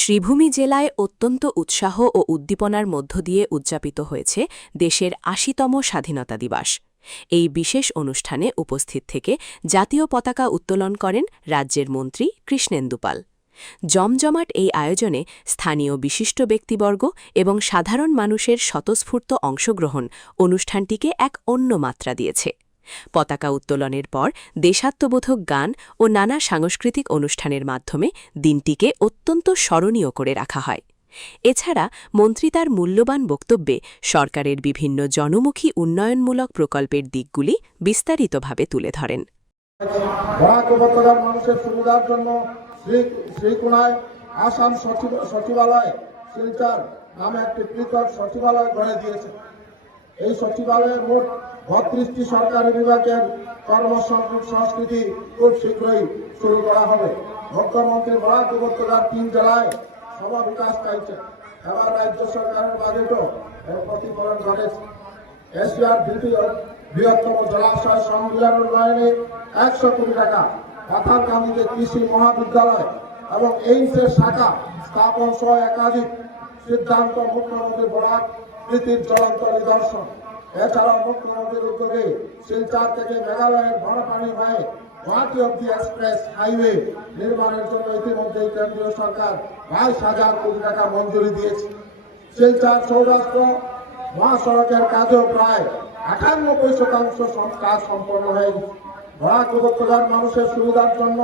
শ্রীভূমি জেলায় অত্যন্ত উৎসাহ ও উদ্দীপনার মধ্য দিয়ে উদযাপিত হয়েছে দেশের ৮০তম স্বাধীনতা দিবস। এই বিশেষ অনুষ্ঠানে উপস্থিত থেকে জাতীয় পতাকা উত্তোলন করেন রাজ্যের মন্ত্রী কৃষ্ণেন্দু পাল। জমজমাট এই আয়োজনে স্থানীয় বিশিষ্ট ব্যক্তিবর্গ এবং সাধারণ মানুষের স্বতঃস্ফূর্ত অংশগ্রহণ অনুষ্ঠানটিকে এক অন্য মাত্রা দিয়েছে। পতাকা উত্তোলনের পর দেশাত্মবোধক গান ও নানা সাংস্কৃতিক অনুষ্ঠানের মাধ্যমে দিনটিকে অত্যন্ত স্মরণীয় করে রাখা হয়। এছাড়া মন্ত্রী তার মূল্যবান বক্তব্যে সরকারের বিভিন্ন জনমুখী উন্নয়নমূলক প্রকল্পের দিকগুলি বিস্তারিতভাবে তুলে ধরেন। বরাক উপত্যকার মানুষের সুবিধার জন্য শ্রীকোনায় আসাম সচিবালয় শিলচর নামে একটি পৃথক সচিবালয় গড়ে দিয়েছে। এই সচিবালয়ে মোট ৩২টি সরকারি বিভাগের কর্মসংস্কৃতি খুব শীঘ্রই শুরু করা হবে। মুখ্যমন্ত্রী বরাক উপত্যকার ৩ জেলায় সভা বিকাশ পাইছে। এবার রাজ্য সরকারের বাজেটও এর প্রতিফলন ঘটেছে। এশিয়ার দ্বিতীয় বৃহত্তম জলাশয় সংবিধান উন্নয়নে ১০০ কোটি টাকা, পাথারকান্দিতে কৃষি মহাবিদ্যালয় এবং এইমসের শাখা স্থাপন সহ একাধিক সিদ্ধান্ত মুখ্যমন্ত্রী বরাক নীতির জ্বলন্ত নিদর্শন। এছাড়াও মুখ্যমন্ত্রীর উদ্যোগে শিলচর থেকে মেঘালয়ের বনপানি হয়ে গুয়াহাটি অব্দি এক্সপ্রেস হাইওয়ে নির্মাণের জন্য ইতিমধ্যেই কেন্দ্রীয় সরকার ২২,০০০ কোটি টাকা মঞ্জুরি দিয়েছে। শিলচর সৌরাষ্ট্র মহাসড়কের কাজেও প্রায় ৯৮% কাজ সম্পন্ন হয়ে গেছে। বরাক উপত্যকার মানুষের সুবিধার জন্য